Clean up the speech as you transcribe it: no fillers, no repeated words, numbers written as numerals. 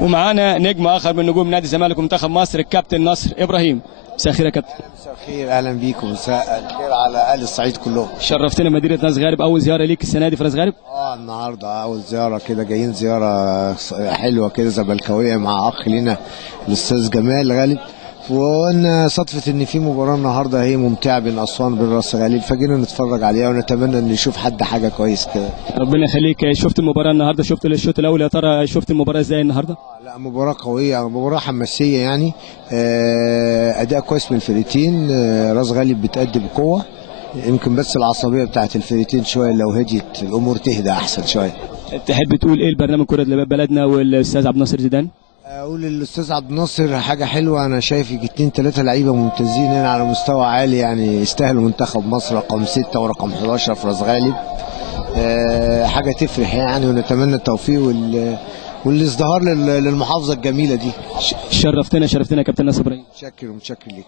ومعانا نجم اخر من نجوم نادي الزمالك ومنتخب مصر الكابتن نصر ابراهيم. مساء الخير يا كابتن. مساء الخير، اهلا بيكم. مساء الخير على اهل الصعيد كلهم. شرفتنا مدينه راس غارب، اول زياره ليك السنه دي في راس غارب؟ النهارده اول زياره كده، جايين زياره حلوه كده زملكاويه مع اخ لينا الاستاذ جمال غالب، وقلنا صدفه ان في مباراه النهارده هي ممتعه بين اسوان وبين راس غارب، فجينا نتفرج عليها ونتمنى ان نشوف حاجه كويس كده. ربنا يخليك. شفت المباراه النهارده؟ شفت الشوط الاول؟ يا ترى شفت المباراه ازاي النهارده؟ لا، مباراه قويه، مباراه حماسيه يعني. اداء كويس من الفريقين. راس غارب بتأدي بقوه، يمكن بس العصبيه بتاعت الفريقين شويه، لو هديت الامور تهدى احسن شويه. تحب تقول ايه البرنامج كره بلدنا والاستاذ عبد الناصر زيدان؟ اقول للاستاذ عبد الناصر حاجه حلوه، انا شايف 2 3 لعيبه ممتازين هنا على مستوى عالي، يعني يستاهلوا منتخب مصر رقم 6 ورقم 11 في راس غارب. حاجه تفرح يعني، ونتمنى التوفيق والازدهار للمحافظه الجميله دي. شرفتنا يا كابتن نصر ابراهيم. متشكر ليك.